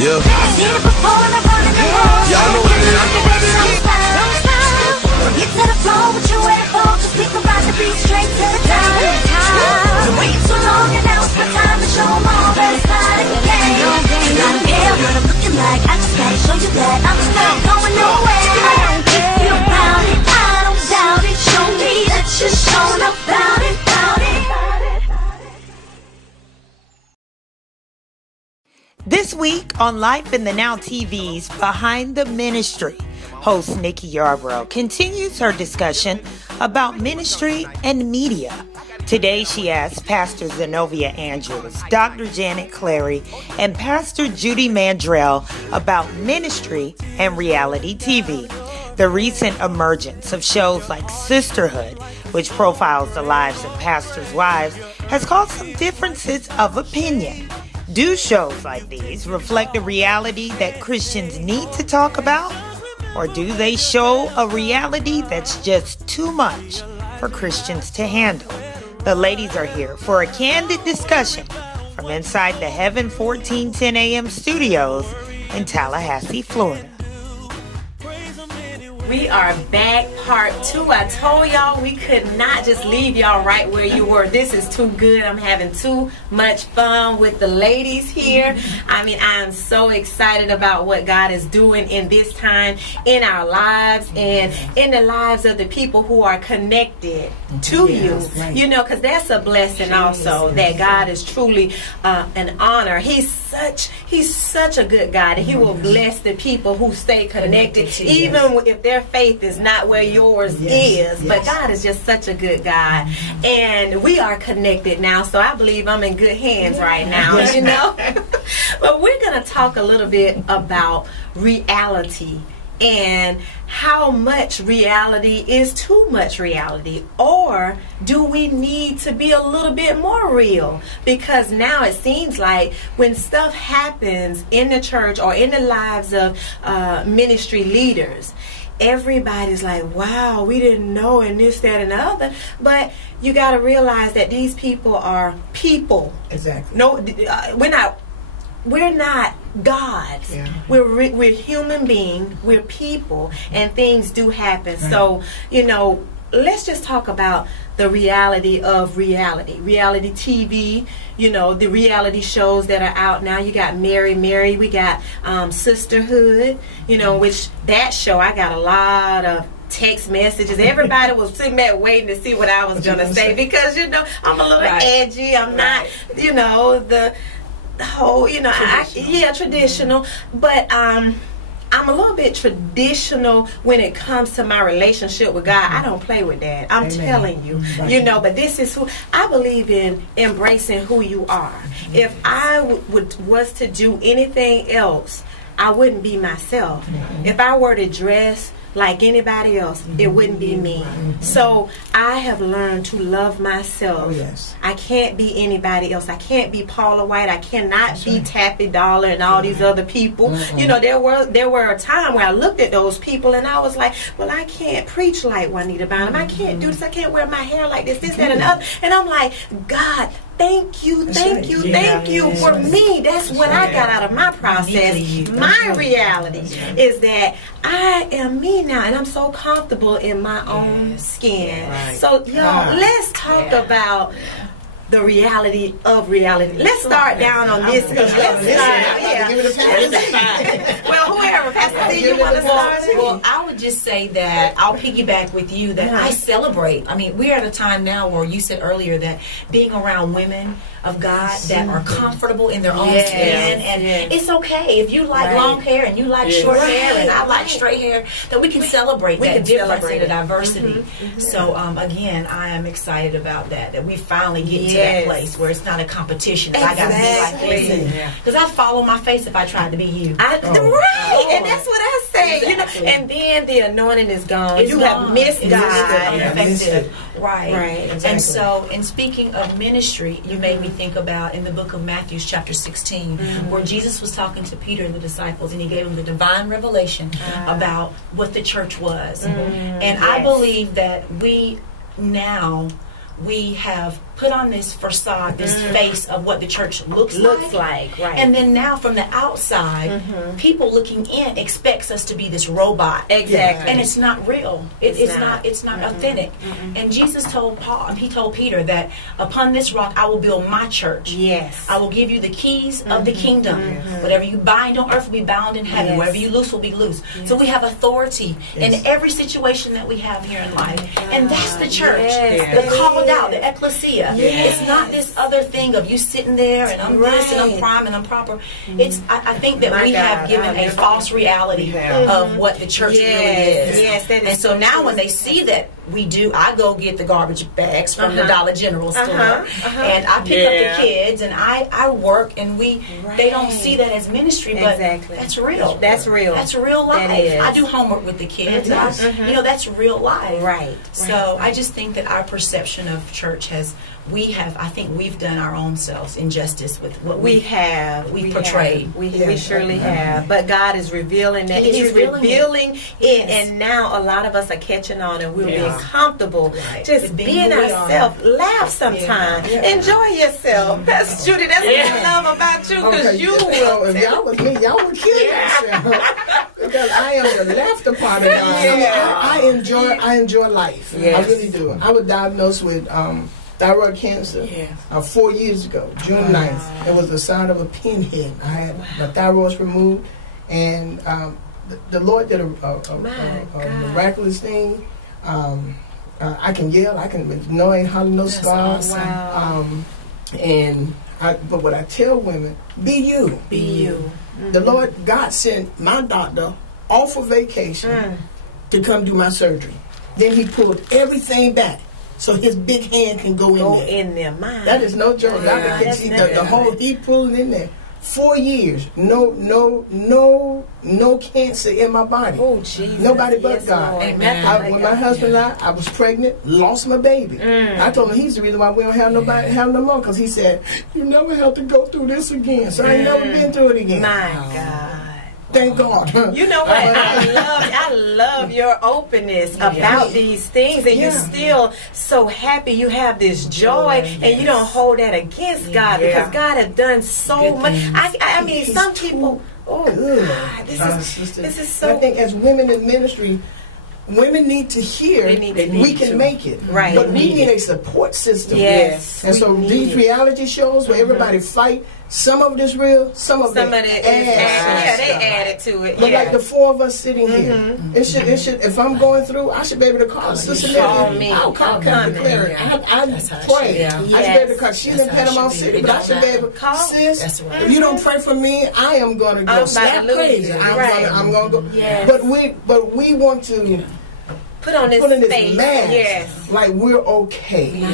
Yeah. Y'all know what it is. Get to the floor, what you waiting for? Cause we can ride the beat straight to the top. Been waiting so long and now it's my time to show them all that it's not in the game. I don't care what I'm looking like, I just gotta show you that I'm not going nowhere. Feel about it, I don't doubt it. Show me that you're showing up about it, about it. This week on LifeInTheNowTV's Behind the Ministry, host Nicky Yarborough continues her discussion about ministry and media. Today she asks Pastor Zenovia Andrews, Dr. Janet Clary, and Pastor Judy Mandrell about ministry and reality TV. The recent emergence of shows like Sisterhood, which profiles the lives of pastors' wives, has caused some differences of opinion. Do shows like these reflect the reality that Christians need to talk about? Or do they show a reality that's just too much for Christians to handle? The ladies are here for a candid discussion from inside the Heaven 1410 AM studios in Tallahassee, Florida. We are back, part 2. I told y'all we could not just leave y'all right where you were. This is too good. I'm having too much fun with the ladies here. I mean, I am so excited about what God is doing in this time in our lives and in the lives of the people who are connected to you. You know, because that's a blessing also, that God is truly an honor. He's such a good God, and He will bless the people who stay connected, even if their faith is not where yours is. But God is just such a good God, and we are connected now, so I believe I'm in good hands right now, you know. But we're going to talk a little bit about reality and how much reality is too much reality, or do we need to be a little bit more real? Because now it seems like when stuff happens in the church or in the lives of ministry leaders, everybody's like, wow, we didn't know, and this, that, and the other. But you got to realize that these people are people. Exactly. No, we're not gods. We're human beings. We're people, and things do happen. Right. So, you know, let's just talk about the reality of reality TV. You know, the reality shows that are out now. You got Mary, we got Sisterhood, you know, which that show, I got a lot of text messages. Everybody was sitting there waiting to see what I was going to say, because, you know, I'm a little edgy. I'm not, you know, the whole, you know, traditional, but I'm a little bit traditional when it comes to my relationship with God. I don't play with that. I'm telling you, you know, but this is who I believe in, embracing who you are. If I was to do anything else, I wouldn't be myself. If I were to dress like anybody else, it wouldn't be me. So I have learned to love myself. I can't be anybody else. I can't be Paula White. I cannot be Taffy Dollar and all these other people. You know, there were a time where I looked at those people and I was like, well, I can't preach like Juanita Bynum. I can't do this. I can't wear my hair like this, that, and other. And I'm like, God, thank you for me. That's what I got out of my process. My reality is that I am me now, and I'm so comfortable in my own skin. So, y'all, let's talk about the reality of reality. Let's start down on this. Well, whoever, Pastor C, you want to start? Well, I would just say that I'll piggyback with you that I celebrate. I mean, we're at a time now where you said earlier that being around women of God that are comfortable in their own skin, and it's okay if you like long hair and you like short hair and I like straight hair, that we can celebrate that difference and the diversity. So again, I am excited about that we finally get to that place where it's not a competition. I got to be like this, because I'd follow my face if I tried to be you. And that's what I say. You know, and then the anointing is gone. You have missed God. Right. And so, in speaking of ministry, you made me think about in the book of Matthew chapter 16, where Jesus was talking to Peter and the disciples, and he gave them the divine revelation about what the church was. And I believe that we have put on this facade, this face of what the church looks like. Right. And then now from the outside, people looking in expects us to be this robot. Exactly. And it's not real. It's not authentic. And Jesus told Paul, he told Peter that upon this rock I will build my church. Yes. I will give you the keys of the kingdom. Whatever you bind on earth will be bound in heaven. Whatever you loose will be loose. So we have authority in every situation that we have here in life. And that's the church. The called out, the ecclesia. It's not this other thing of you sitting there and I'm this and I'm prime and I'm proper. It's I think that we have given a false reality of what the church really is. And so now when they see that we do, I go get the garbage bags from the Dollar General store and I pick up the kids and I work and they don't see that as ministry, but that's real. That's real. That's real life. I do homework with the kids. You know, that's real life. Right. So I just think that our perception of church I think we've done our own selves injustice with what we've portrayed. We surely have. But God is revealing that. He's revealing it. And now a lot of us are catching on and we're being comfortable. Just being ourselves. Laugh sometimes. Enjoy yourself. That's Judy. That's what I love about you, because you will. If y'all was me, y'all would kill yourself. Because I am the laughter part of God. I enjoy life. I really do. I was diagnosed with thyroid cancer 4 years ago, June 9th. It was the sign of a pinhead. I had my thyroid removed, and the Lord did a miraculous thing. I can yell, I can ain't holler no scars. Awesome. But what I tell women, be you. Be you. The Lord God sent my doctor off of vacation to come do my surgery. Then he pulled everything back so his big hand can go in there. That is no joke. The whole, he pulled in there. 4 years, no cancer in my body. Oh, Jesus. Nobody but God. When my husband and I was pregnant, lost my baby. I told him he's the reason why we don't have no more, because he said, you never have to go through this again. So I ain't never been through it again. My God. Thank God. You know what? I love your openness about these things, and you're still so happy. You have this joy, and you don't hold that against God, because God has done so much. I mean, some people. Oh God, this is so. I think as women in ministry, women need to hear we can make it. Right. But we need a support system. Yes. And so these reality shows where everybody fight, some of it is real, some of it is they added to it. But like the four of us sitting here, it should. If I'm going through, I should be able to call Sister Mary. I'll call Clary. I pray. I should be able to call. She's in Panama City, but I should be able to call. Sis, if you don't pray for me, I am going to go slap crazy. I'm going to go. Yes. But we want to put on this mask, like we're okay.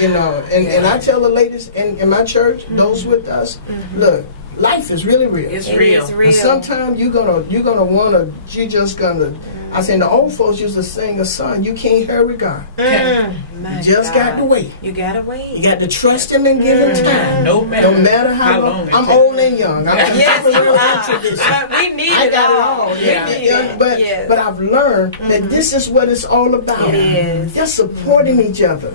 You know, and I tell the ladies in my church, those with us, look, life is really real. It's real. And sometimes you're gonna wanna. I say the old folks used to sing a song. You can't hurry God. You just got to wait. You gotta wait. You got to trust Him and give Him time. No matter how long. I'm old and young. We need it all. But I've learned that this is what it's all about. Just supporting each other.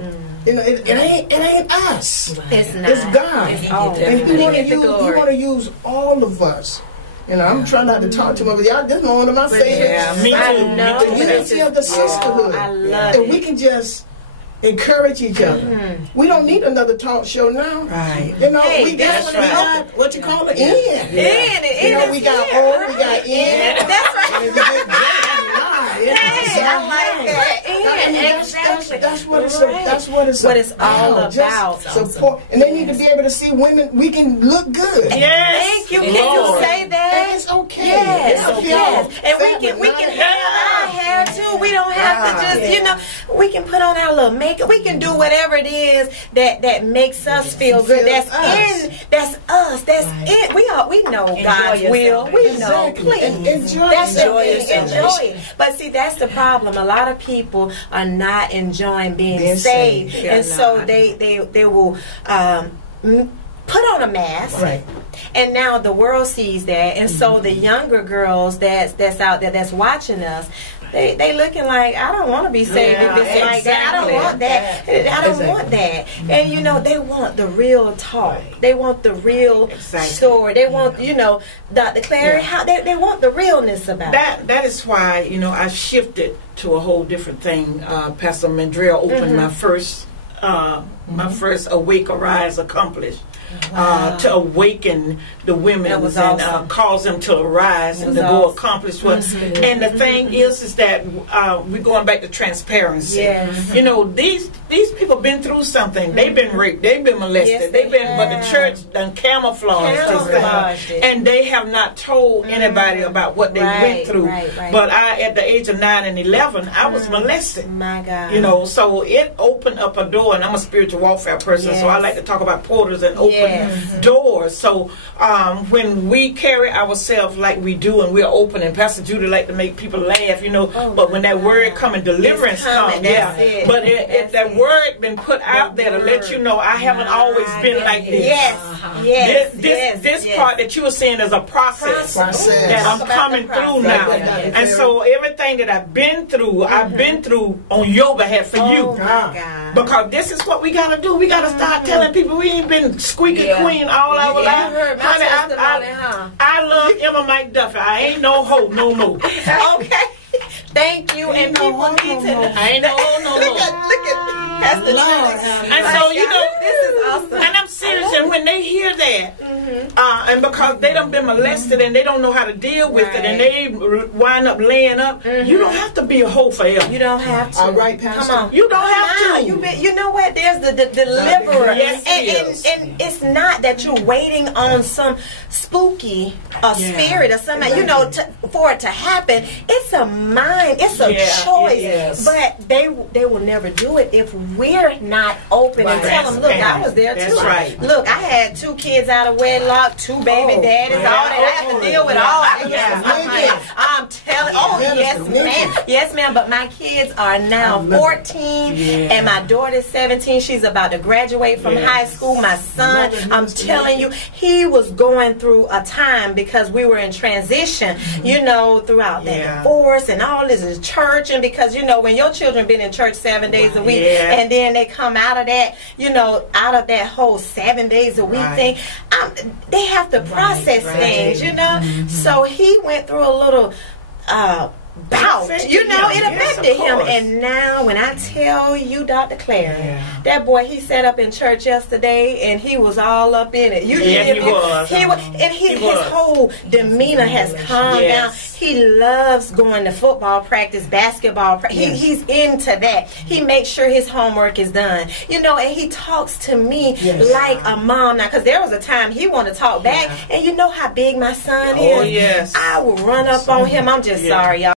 You know, it ain't us. It's not. It's God. And He want to use all of us. You know, I'm trying not to talk to him, but y'all, this is one of my favorites. I know. The unity of the sisterhood. I love it. And we can just encourage each other. We don't need another talk show now. Right. You know, we got what you call it? You know, we got O, we got N. That's right. I like that. That's what it's all about. Support, and they need to be able to see women. We can look good. Thank you. Can you say that? And it's okay. Yes. And we can have our hair too. We don't have to just we can put on our little makeup. We can do whatever it is that makes us feel good. That's us. That's it. We know God's will. We know. Please enjoy it. But see, that's the problem. A lot of people are not enjoying being saved, and so they will put on a mask, right? And now the world sees that, and so the younger girls that's out there that's watching us, they looking like, I don't want to be saved if it's like that. I don't want that. I don't want that. And you know, they want the real talk. They want the real story. They want, you know, Dr. Clary, how they want the realness about it. That is why, you know, I shifted to a whole different thing. Pastor Mandrell opened my first Awake, Arise, Accomplish. To awaken the women and cause them to arise and to go accomplish what. And the thing is that we're going back to transparency. You know, these people been through something. They've been raped. They've been molested. But the church done camouflaged it. And they have not told anybody about what they went through. But at the age of 9 and 11, I was molested. My God. You know, so it opened up a door, and I'm a spiritual warfare person, so I like to talk about portals and open doors. So when we carry ourselves like we do, and we're open, and Pastor Judy like to make people laugh, you know, but when that word come and deliverance come, but if that word been put out there to let you know, I haven't always been like this. This part that you were saying is a process that I'm coming through now. And so everything that I've been through on your behalf for you. Because this is what we got to do. We got to start telling people we ain't been squeaky queen all our life. Honey, I love Emma Mike Duffy. I ain't no hoe no more. Okay. Thank you. And people need to. I ain't no hoe no more. Look at Pastor Judy. And so, you know, this is awesome. And I'm serious. And when they hear that, and because they done been molested and they don't know how to deal with it, and they wind up laying up, you don't have to be a hoe forever. You don't have to. All right, Pastor. Come on. You don't have to. You know what? There's the deliverer. Yes, and it's not that you're waiting on some spooky spirit or something, you know, for it to happen. It's a mind. It's a choice. But they will never do it if we're not open and tell them, look, I was there too. Look, I had 2 kids out of wedlock, 2 baby daddies, all that. I had to deal with all that. I'm telling. Yes, ma'am. But my kids are now 14, and my daughter's 17. She's about to graduate from high school. My son, I'm telling you, he was going through a time because we were in transition, you know, throughout that divorce and all this is church, and because, you know, when your children been in church 7 days a week, and then they come out of that, you know, out of that whole 7 days a week thing, they have to process things, you know. So he went through a little bout, you know, it affected him. And now when I tell you, Dr. Clary, that boy, he sat up in church yesterday and he was all up in it. He was. And his whole demeanor has calmed down. He loves going to football practice, basketball practice. He's into that. He makes sure his homework is done, you know, and he talks to me like a mom now, because there was a time he wanted to talk back, and you know how big my son is. I will run up on him. I'm just sorry, y'all.